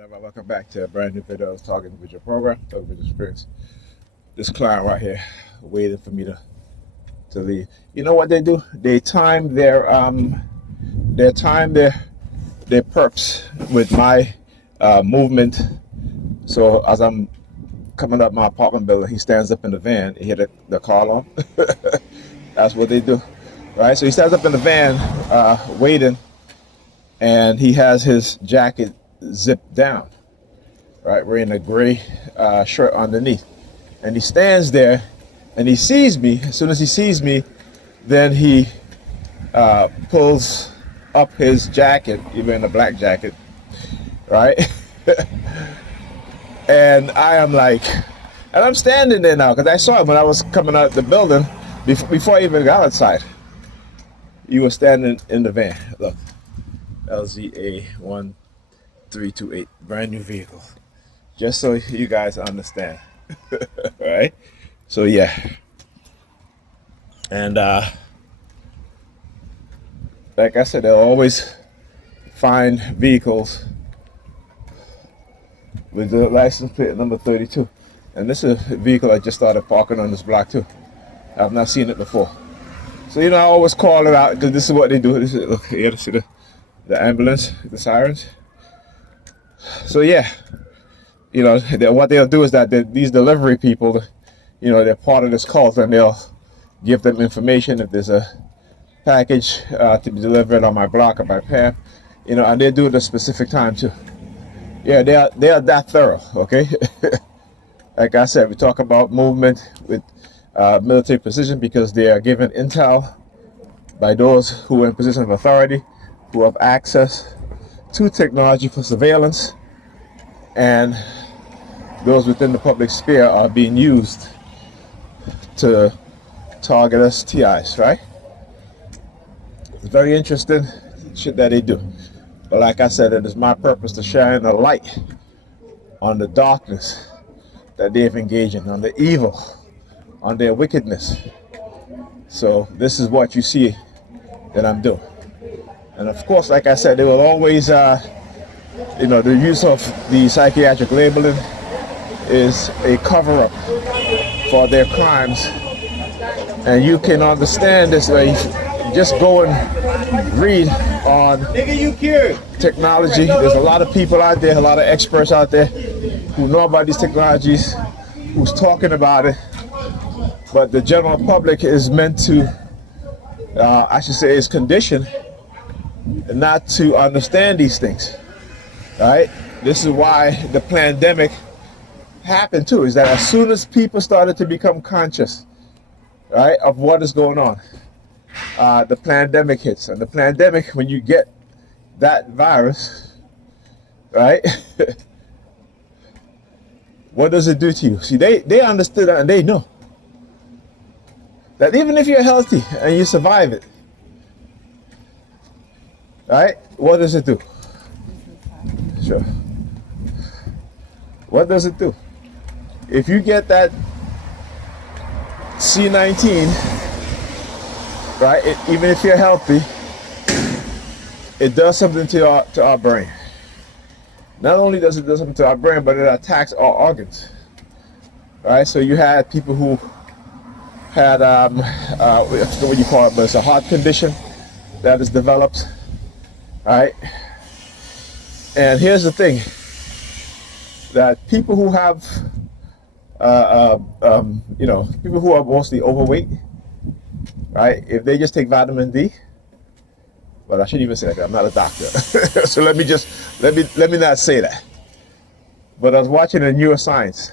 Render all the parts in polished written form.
Whatever, welcome back to a brand new video. I was talking with your program, talking with experience. This client right here, waiting for me to leave. You know what they do? They time their perps with my movement. So as I'm coming up my apartment building, he stands up in the van. He hit the car alarm. That's what they do, right? So he stands up in the van, waiting, and he has his jacket zipped down, right? Wearing a gray shirt underneath, and he stands there, and he sees me. As soon as he sees me, then he pulls up his jacket, even a black jacket, right? And I am like, and I'm standing there now because I saw him when I was coming out the building before I even got outside. You were standing in the van. Look, LZA 1328, brand new vehicle. Just so you guys understand, right? So yeah, and like I said, they'll always find vehicles with the license plate number 32. And this is a vehicle I just started parking on this block too. I've not seen it before. So, I always call it out because this is what they do. This is, look, here, see the ambulance, the sirens. So yeah, what they'll do is that these delivery people, they're part of this cult, and they'll give them information if there's a package to be delivered on my block or my path, and they do it at a specific time too. Yeah, they are that thorough, okay? Like I said, we talk about movement with military precision because they are given intel by those who are in position of authority, who have access to technology for surveillance, and those within the public sphere are being used to target us TIs, right? It's very interesting shit that they do. But like I said, it is my purpose to shine a light on the darkness that they've engaged in, on the evil, on their wickedness. So this is what you see that I'm doing. And of course, like I said, they will always, the use of the psychiatric labeling is a cover-up for their crimes. And you can understand this way. Just go and read on technology. There's a lot of people out there, a lot of experts out there who know about these technologies, who's talking about it. But the general public is meant to, is conditioned not to understand these things, right? This is why the pandemic happened too, is that as soon as people started to become conscious, right, of what is going on, the pandemic hits. And the pandemic, when you get that virus, right, what does it do to you? See, they understood that, and they know that even if you're healthy and you survive it, right, what does it do? Sure. What does it do? If you get that C19, right, even if you're healthy, it does something to our brain. Not only does it do something to our brain, but it attacks our organs. Right? So you had people who had I forget what you call it, but it's a heart condition that is developed. Right? And here's the thing, that people who have people who are mostly overweight, right? If they just take vitamin D, well, I shouldn't even say that. I'm not a doctor, so let me not say that. But I was watching a neuroscientist,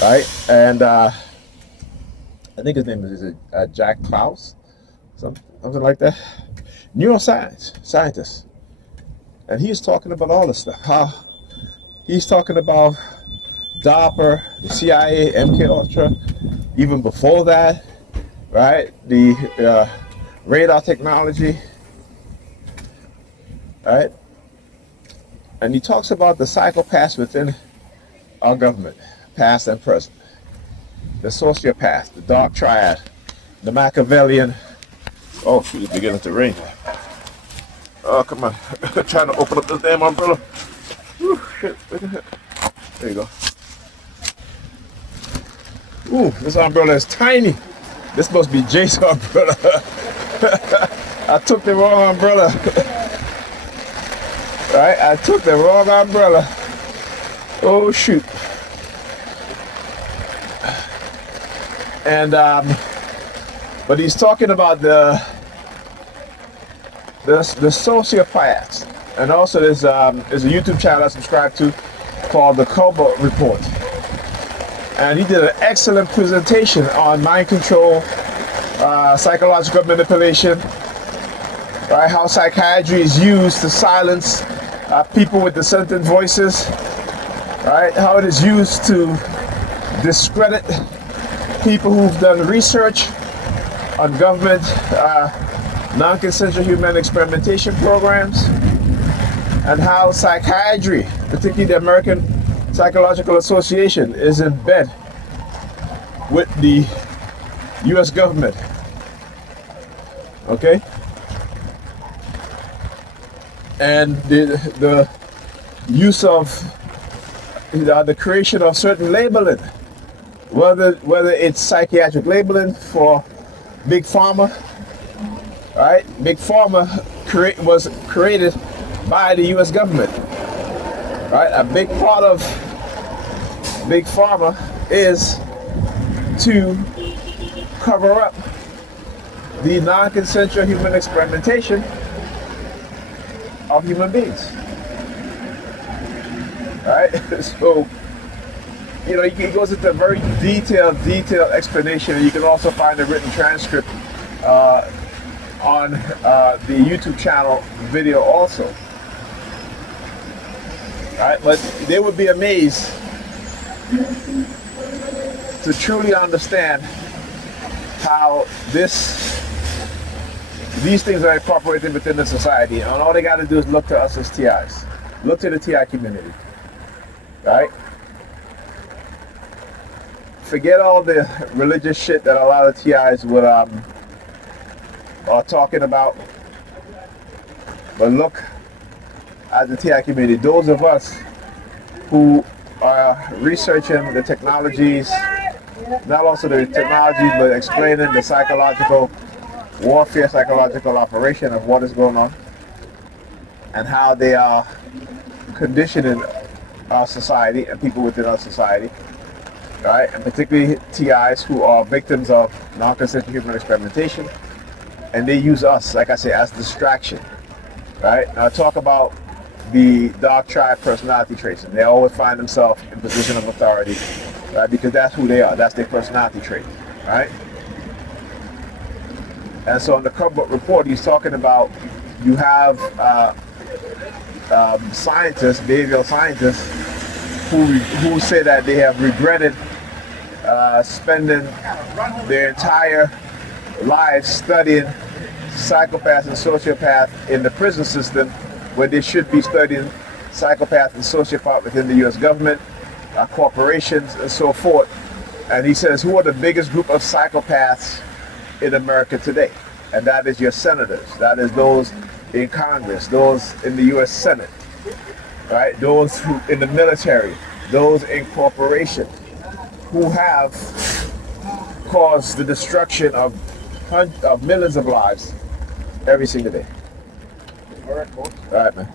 right? And I think his name is Jack Klaus, something like that. Scientist, and he's talking about all this stuff. How he's talking about DARPA, the CIA, MK Ultra, even before that, right? The radar technology, right? And he talks about the psychopaths within our government, past and present. The sociopath, the dark triad, the Machiavellian. Oh shoot, it's beginning to rain. Oh, come on. Trying to open up this damn umbrella. Whew, shit. There you go. Ooh, this umbrella is tiny. This must be Jake's umbrella. I took the wrong umbrella. Right? I took the wrong umbrella. Oh, shoot. And, but he's talking about the sociopaths. And also there's a YouTube channel I subscribe to called The Cobalt Report. And he did an excellent presentation on mind control, psychological manipulation, right? How psychiatry is used to silence people with dissenting voices, right? How it is used to discredit people who've done research on government non-consensual human experimentation programs, and how psychiatry, particularly the American Psychological Association, is in bed with the US government. Okay? And the use of the creation of certain labeling, whether it's psychiatric labeling for Big Pharma, right? Big Pharma was created by the US government, right? A big part of Big Pharma is to cover up the non-consensual human experimentation of human beings, right? So, you know, he goes into a very detailed explanation, and you can also find a written transcript on the YouTube channel video also. Right? But they would be amazed to truly understand how these things are incorporated within the society, and all they got to do is look to us as TIs, look to the TI community, right? Forget all the religious shit that a lot of TIs would are talking about, but look at the TI community. Those of us who are researching the technologies, not also the technologies, but explaining the psychological warfare, psychological operation of what is going on, and how they are conditioning our society and people within our society, right? And particularly TIs who are victims of non-consensual human experimentation, and they use us, like I say, as distraction, right? Now talk about the dark tribe personality traits, and they always find themselves in position of authority, right? Because that's who they are, that's their personality trait, right? And so in the Cobalt Report, he's talking about you have scientists, behavioral scientists, who say that they have regretted spending their entire lives studying psychopaths and sociopaths in the prison system, where they should be studying psychopaths and sociopaths within the US government, corporations, and so forth. And he says, who are the biggest group of psychopaths in America today? And that is your senators. That is those in Congress, those in the US Senate, right? Those who in the military, those in corporation, who have caused the destruction of millions of lives every single day. All right, folks. All right, man.